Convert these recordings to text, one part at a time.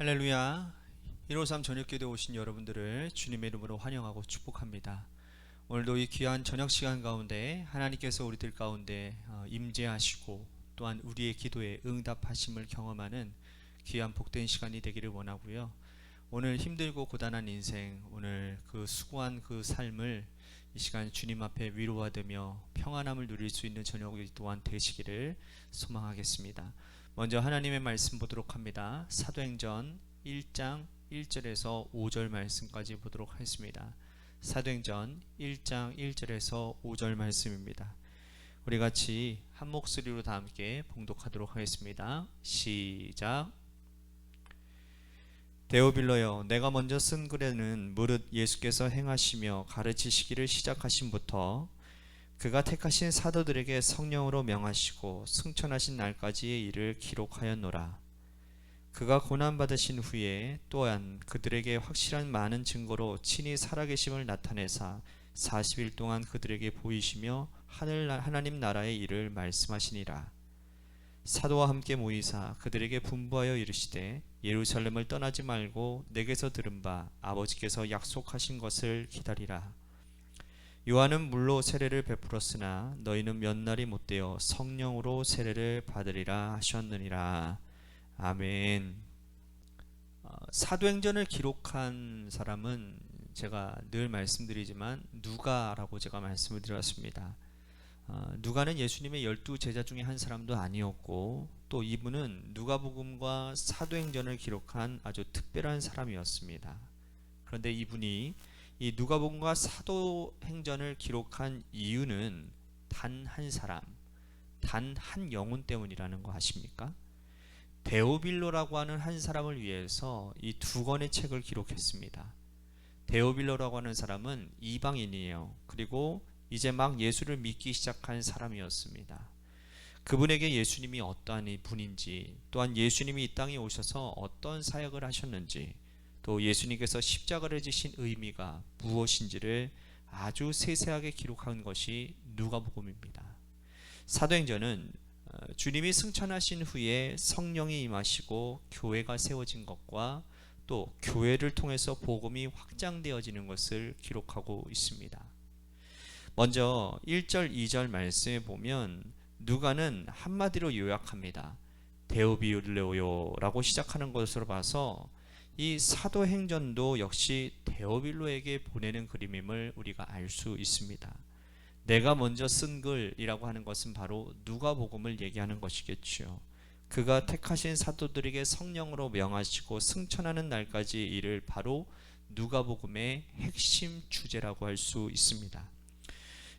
할렐루야. 153 저녁기도에 오신 여러분들을 주님의 이름으로 환영하고 축복합니다. 오늘도 이 귀한 저녁 시간 가운데 하나님께서 우리들 가운데 임재하시고 또한 우리의 기도에 응답하심을 경험하는 귀한 복된 시간이 되기를 원하고요. 오늘 힘들고 고단한 인생, 오늘 그 수고한 그 삶을 이 시간 주님 앞에 위로받으며 평안함을 누릴 수 있는 저녁이 또한 되시기를 소망하겠습니다. 먼저 하나님의 말씀 보도록 합니다. 사도행전 1장 1절에서 5절 말씀까지 보도록 하겠습니다. 사도행전 1장 1절에서 5절 말씀입니다. 우리 같이 한 목소리로 다 함께 봉독하도록 하겠습니다. 시작. 데오빌로여, 내가 먼저 쓴 글에는 무릇 예수께서 행하시며 가르치시기를 시작하심부터 그가 택하신 사도들에게 성령으로 명하시고 승천하신 날까지의 일을 기록하였노라. 그가 고난받으신 후에 또한 그들에게 확실한 많은 증거로 친히 살아계심을 나타내사 40일 동안 그들에게 보이시며 하나님 나라의 일을 말씀하시니라. 사도와 함께 모이사 그들에게 분부하여 이르시되 예루살렘을 떠나지 말고 내게서 들은 바 아버지께서 약속하신 것을 기다리라. 요한은 물로 세례를 베풀었으나 너희는 몇 날이 못되어 성령으로 세례를 받으리라 하셨느니라. 아멘. 사도행전을 기록한 사람은 제가 늘 말씀드리지만 누가라고 제가 말씀을 드렸습니다. 누가는 예수님의 12제자 중에 한 사람도 아니었고 또 이분은 누가복음과 사도행전을 기록한 아주 특별한 사람이었습니다. 그런데 이분이 이 누가복음과 사도행전을 기록한 이유는 단 한 사람, 단 한 영혼 때문이라는 거 아십니까? 데오빌로라고 하는 한 사람을 위해서 이 두 권의 책을 기록했습니다. 데오빌로라고 하는 사람은 이방인이에요. 그리고 이제 막 예수를 믿기 시작한 사람이었습니다. 그분에게 예수님이 어떠한 분인지, 또한 예수님이 이 땅에 오셔서 어떤 사역을 하셨는지, 또 예수님께서 십자가를 지신 의미가 무엇인지를 아주 세세하게 기록한 것이 누가복음입니다. 사도행전은 주님이 승천하신 후에 성령이 임하시고 교회가 세워진 것과 또 교회를 통해서 복음이 확장되어지는 것을 기록하고 있습니다. 먼저 1절 2절 말씀에 보면 누가는 한마디로 요약합니다. 데오빌로요라고 시작하는 것으로 봐서 이 사도행전도 역시 데오빌로에게 보내는 그림임을 우리가 알 수 있습니다. 내가 먼저 쓴 글이라고 하는 것은 바로 누가복음을 얘기하는 것이겠죠. 그가 택하신 사도들에게 성령으로 명하시고 승천하는 날까지 일을 바로 누가복음의 핵심 주제라고 할 수 있습니다.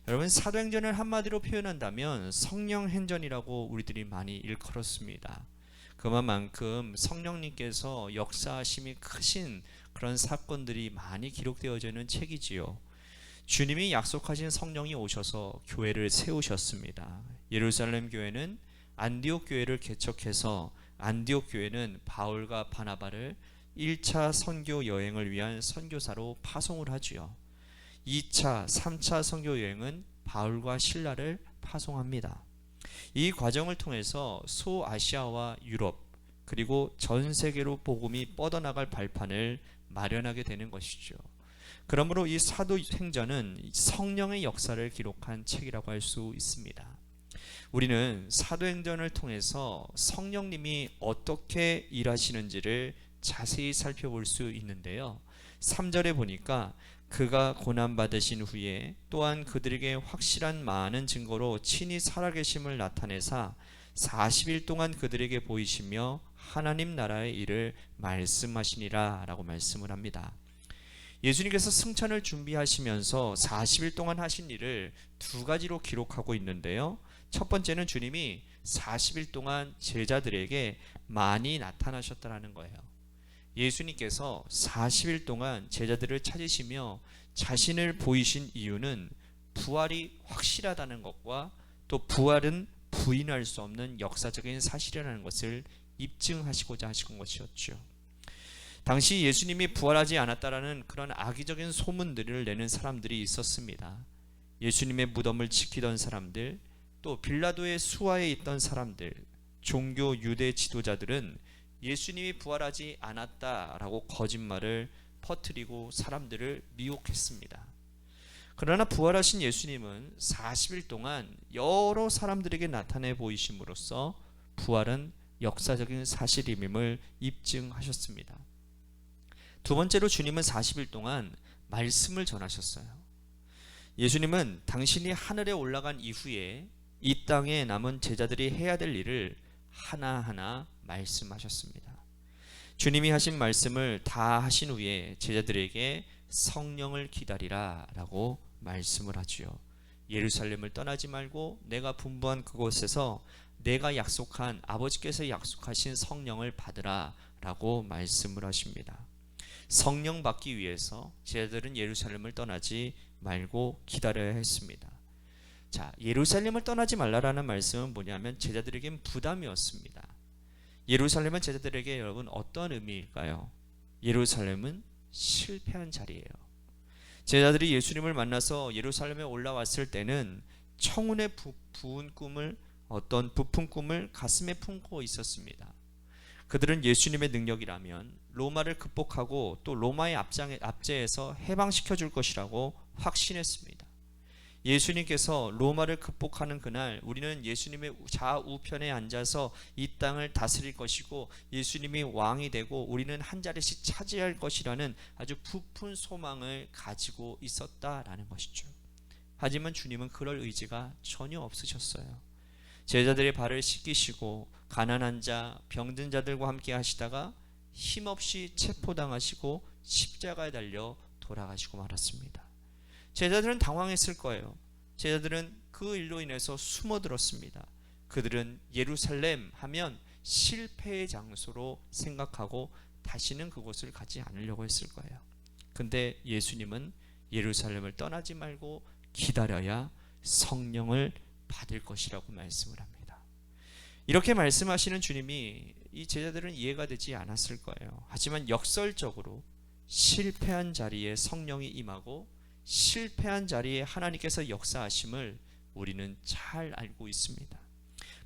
여러분, 사도행전을 한마디로 표현한다면 성령행전이라고 우리들이 많이 일컬었습니다. 그만큼 성령님께서 역사하심이 크신 그런 사건들이 많이 기록되어져 있는 책이지요. 주님이 약속하신 성령이 오셔서 교회를 세우셨습니다. 예루살렘 교회는 안디옥 교회를 개척해서 안디옥 교회는 바울과 바나바를 1차 선교 여행을 위한 선교사로 파송을 하지요. 2차, 3차 선교 여행은 바울과 실라를 파송합니다. 이 과정을 통해서 소아시아와 유럽 그리고 전 세계로 복음이 뻗어나갈 발판을 마련하게 되는 것이죠. 그러므로 이 사도행전은 성령의 역사를 기록한 책이라고 할 수 있습니다. 우리는 사도행전을 통해서 성령님이 어떻게 일하시는지를 자세히 살펴볼 수 있는데요. 3절에 보니까 그가 고난받으신 후에 또한 그들에게 확실한 많은 증거로 친히 살아계심을 나타내사 40일 동안 그들에게 보이시며 하나님 나라의 일을 말씀하시니라 라고 말씀을 합니다. 예수님께서 승천을 준비하시면서 40일 동안 하신 일을 두 가지로 기록하고 있는데요. 첫 번째는 주님이 40일 동안 제자들에게 많이 나타나셨다는 거예요. 예수님께서 40일 동안 제자들을 찾으시며 자신을 보이신 이유는 부활이 확실하다는 것과 또 부활은 부인할 수 없는 역사적인 사실이라는 것을 입증하시고자 하신 것이었죠. 당시 예수님이 부활하지 않았다라는 그런 악의적인 소문들을 내는 사람들이 있었습니다. 예수님의 무덤을 지키던 사람들, 또 빌라도의 수하에 있던 사람들, 종교 유대 지도자들은 예수님이 부활하지 않았다라고 거짓말을 퍼뜨리고 사람들을 미혹했습니다. 그러나 부활하신 예수님은 40일 동안 여러 사람들에게 나타내 보이심으로써 부활은 역사적인 사실임을 입증하셨습니다. 두 번째로 주님은 40일 동안 말씀을 전하셨어요. 예수님은 당신이 하늘에 올라간 이후에 이 땅에 남은 제자들이 해야 될 일을 하나하나 말씀하셨습니다. 주님이 하신 말씀을 다 하신 후에 제자들에게 성령을 기다리라 라고 말씀을 하지요. 예루살렘을 떠나지 말고 내가 분부한 그곳에서 내가 약속한 아버지께서 약속하신 성령을 받으라 라고 말씀을 하십니다. 성령 받기 위해서 제자들은 예루살렘을 떠나지 말고 기다려야 했습니다. 자, 예루살렘을 떠나지 말라라는 말씀은 뭐냐면 제자들에겐 부담이었습니다. 예루살렘은 제자들에게 여러분 어떤 의미일까요? 예루살렘은 실패한 자리예요. 제자들이 예수님을 만나서 예루살렘에 올라왔을 때는 청운에 부은 꿈을, 어떤 부푼 꿈을 가슴에 품고 있었습니다. 그들은 예수님의 능력이라면 로마를 극복하고 또 로마의 압제에서 해방시켜 줄 것이라고 확신했습니다. 예수님께서 로마를 극복하는 그날 우리는 예수님의 좌우편에 앉아서 이 땅을 다스릴 것이고 예수님이 왕이 되고 우리는 한 자리씩 차지할 것이라는 아주 부푼 소망을 가지고 있었다라는 것이죠. 하지만 주님은 그럴 의지가 전혀 없으셨어요. 제자들의 발을 씻기시고 가난한 자, 병든 자들과 함께 하시다가 힘없이 체포당하시고 십자가에 달려 돌아가시고 말았습니다. 제자들은 당황했을 거예요. 제자들은 그 일로 인해서 숨어들었습니다. 그들은 예루살렘 하면 실패의 장소로 생각하고 다시는 그곳을 가지 않으려고 했을 거예요. 근데 예수님은 예루살렘을 떠나지 말고 기다려야 성령을 받을 것이라고 말씀을 합니다. 이렇게 말씀하시는 주님이 이 제자들은 이해가 되지 않았을 거예요. 하지만 역설적으로 실패한 자리에 성령이 임하고 실패한 자리에 하나님께서 역사하심을 우리는 잘 알고 있습니다.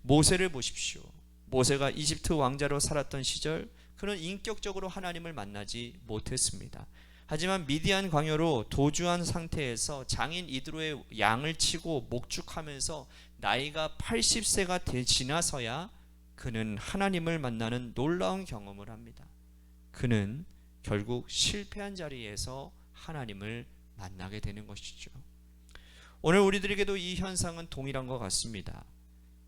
모세를 보십시오. 모세가 이집트 왕자로 살았던 시절 그는 인격적으로 하나님을 만나지 못했습니다. 하지만 미디안 광야로 도주한 상태에서 장인 이드로의 양을 치고 목축하면서 나이가 80세가 지나서야 그는 하나님을 만나는 놀라운 경험을 합니다. 그는 결국 실패한 자리에서 하나님을 만나게 되는 것이죠. 오늘 우리들에게도 이 현상은 동일한 것 같습니다.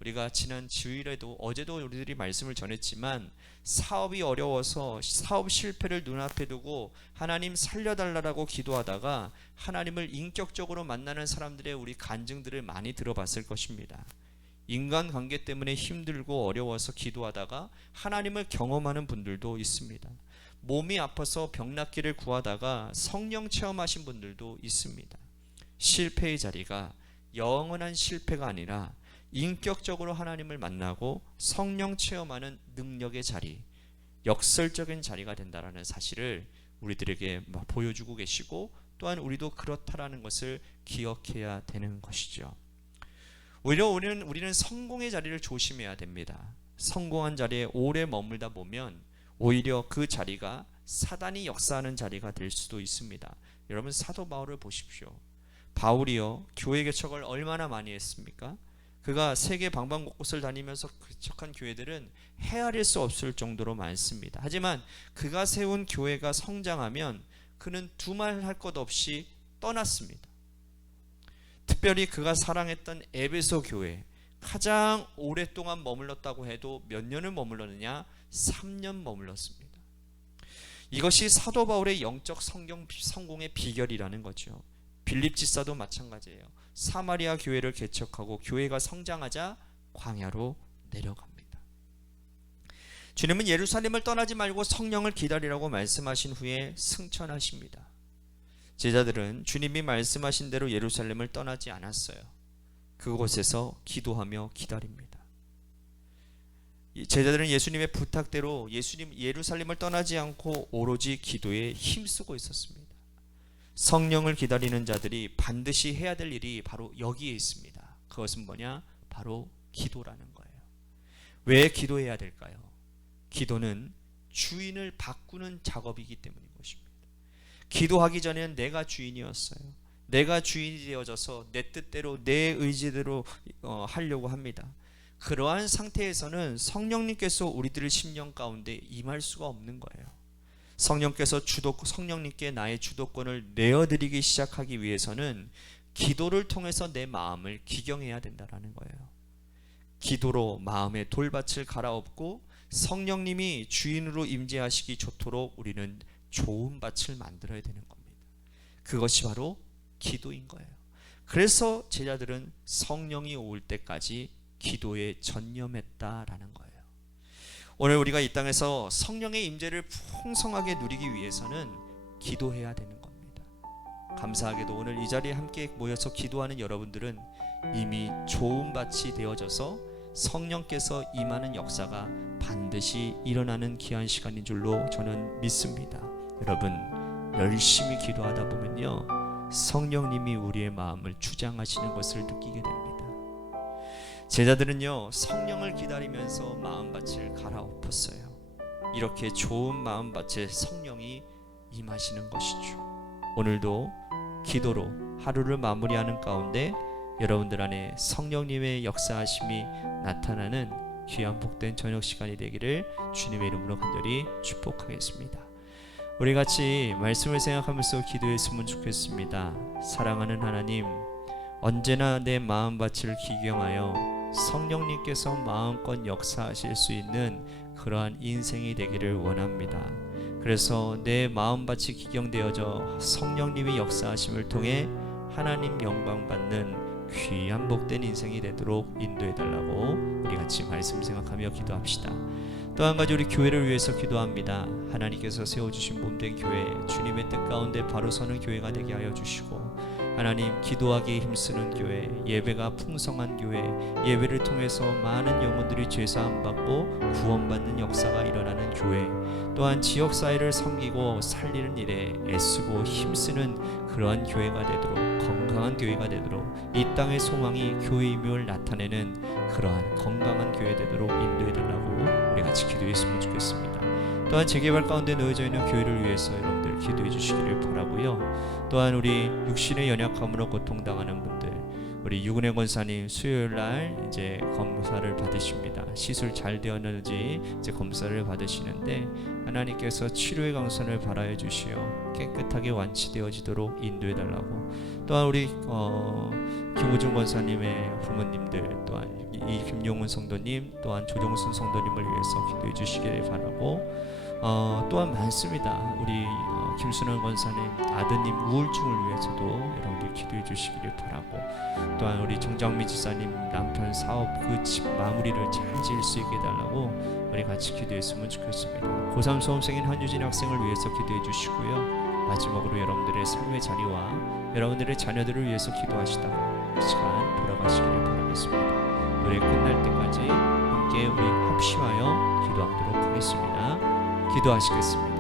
우리가 지난 주일에도 어제도 우리들이 말씀을 전했지만 사업이 어려워서 사업 실패를 눈앞에 두고 하나님 살려달라고 기도하다가 하나님을 인격적으로 만나는 사람들의 우리 간증들을 많이 들어봤을 것입니다. 인간관계 때문에 힘들고 어려워서 기도하다가 하나님을 경험하는 분들도 있습니다. 몸이 아파서 병낫기를 구하다가 성령 체험하신 분들도 있습니다. 실패의 자리가 영원한 실패가 아니라 인격적으로 하나님을 만나고 성령 체험하는 능력의 자리, 역설적인 자리가 된다는 사실을 우리들에게 보여주고 계시고 또한 우리도 그렇다라는 것을 기억해야 되는 것이죠. 오히려 우리는 성공의 자리를 조심해야 됩니다. 성공한 자리에 오래 머물다 보면 오히려 그 자리가 사단이 역사하는 자리가 될 수도 있습니다. 여러분 사도 바울을 보십시오. 바울이요 교회 개척을 얼마나 많이 했습니까? 그가 세계 방방곳곳을 다니면서 개척한 교회들은 헤아릴 수 없을 정도로 많습니다. 하지만 그가 세운 교회가 성장하면 그는 두말할 것 없이 떠났습니다. 특별히 그가 사랑했던 에베소 교회 가장 오랫동안 머물렀다고 해도 몇 년을 머물렀느냐? 3년 머물렀습니다. 이것이 사도 바울의 영적 성공의 비결이라는 거죠. 빌립 지사도 마찬가지예요. 사마리아 교회를 개척하고 교회가 성장하자 광야로 내려갑니다. 주님은 예루살렘을 떠나지 말고 성령을 기다리라고 말씀하신 후에 승천하십니다. 제자들은 주님이 말씀하신 대로 예루살렘을 떠나지 않았어요. 그곳에서 기도하며 기다립니다. 제자들은 예수님의 부탁대로 예루살렘을 떠나지 않고 오로지 기도에 힘쓰고 있었습니다. 성령을 기다리는 자들이 반드시 해야 될 일이 바로 여기에 있습니다. 그것은 뭐냐? 바로 기도라는 거예요. 왜 기도해야 될까요? 기도는 주인을 바꾸는 작업이기 때문인 것입니다. 기도하기 전에는 내가 주인이었어요. 내가 주인이 되어져서 내 뜻대로 내 의지대로 하려고 합니다. 그러한 상태에서는 성령님께서 우리들의 심령 가운데 임할 수가 없는 거예요. 성령께서 성령님께 나의 주도권을 내어드리기 시작하기 위해서는 기도를 통해서 내 마음을 기경해야 된다는 거예요. 기도로 마음의 돌밭을 갈아엎고 성령님이 주인으로 임재하시기 좋도록 우리는 좋은 밭을 만들어야 되는 겁니다. 그것이 바로 기도인 거예요. 그래서 제자들은 성령이 올 때까지 기도에 전념했다라는 거예요. 오늘 우리가 이 땅에서 성령의 임재를 풍성하게 누리기 위해서는 기도해야 되는 겁니다. 감사하게도 오늘 이 자리에 함께 모여서 기도하는 여러분들은 이미 좋은 밭이 되어져서 성령께서 임하는 역사가 반드시 일어나는 귀한 시간인 줄로 저는 믿습니다. 여러분, 열심히 기도하다 보면요, 성령님이 우리의 마음을 주장하시는 것을 느끼게 됩니다. 제자들은요, 성령을 기다리면서 마음밭을 갈아엎었어요. 이렇게 좋은 마음밭에 성령이 임하시는 것이죠. 오늘도 기도로 하루를 마무리하는 가운데 여러분들 안에 성령님의 역사하심이 나타나는 귀한 복된 저녁 시간이 되기를 주님의 이름으로 간절히 축복하겠습니다. 우리 같이 말씀을 생각하면서 기도했으면 좋겠습니다. 사랑하는 하나님, 언제나 내 마음밭을 기경하여 성령님께서 마음껏 역사하실 수 있는 그러한 인생이 되기를 원합니다. 그래서 내 마음밭이 기경되어져 성령님의 역사하심을 통해 하나님 영광 받는 귀한 복된 인생이 되도록 인도해달라고 우리 같이 말씀 생각하며 기도합시다. 또 한 가지 우리 교회를 위해서 기도합니다. 하나님께서 세워주신 몸된 교회, 주님의 뜻 가운데 바로 서는 교회가 되게 하여 주시고, 하나님 기도하기에 힘쓰는 교회, 예배가 풍성한 교회, 예배를 통해서 많은 영혼들이 죄사함 받고 구원받는 역사가 일어나는 교회, 또한 지역사회를 섬기고 살리는 일에 애쓰고 힘쓰는 그러한 교회가 되도록, 건강한 교회가 되도록, 이 땅의 소망이 교회임을 나타내는 그러한 건강한 교회 되도록 인도해달라고 우리 같이 기도했으면 좋겠습니다. 또한 재개발 가운데 놓여져 있는 교회를 위해서 여러분들 기도해 주시기를 바라고요. 또한 우리 육신의 연약함으로 고통당하는 분들, 우리 유근혜 권사님 수요일날 이제 검사를 받으십니다. 시술 잘 되었는지 이제 검사를 받으시는데 하나님께서 치료의 강선을 발하여 주시어 깨끗하게 완치되어지도록 인도해달라고, 또한 우리 김우중 권사님의 부모님들, 또한 이 김용훈 성도님, 또한 조정순 성도님을 위해서 기도해 주시기를 바라고, 또한 많습니다. 우리 김순원 권사님 아드님 우울증을 위해서도 여러분들 기도해 주시기를 바라고, 또한 우리 정장미 지사님 남편 사업 그 집 마무리를 잘 지을 수 있게 해달라고 우리 같이 기도했으면 좋겠습니다. 고3 수험생인 한유진 학생을 위해서 기도해 주시고요. 마지막으로 여러분들의 삶의 자리와 여러분들의 자녀들을 위해서 기도하시다가 시간 돌아가시기를 바라겠습니다. 노래 끝날 때까지 함께 우리 합심하여 기도하도록 하겠습니다. 기도하시겠습니다.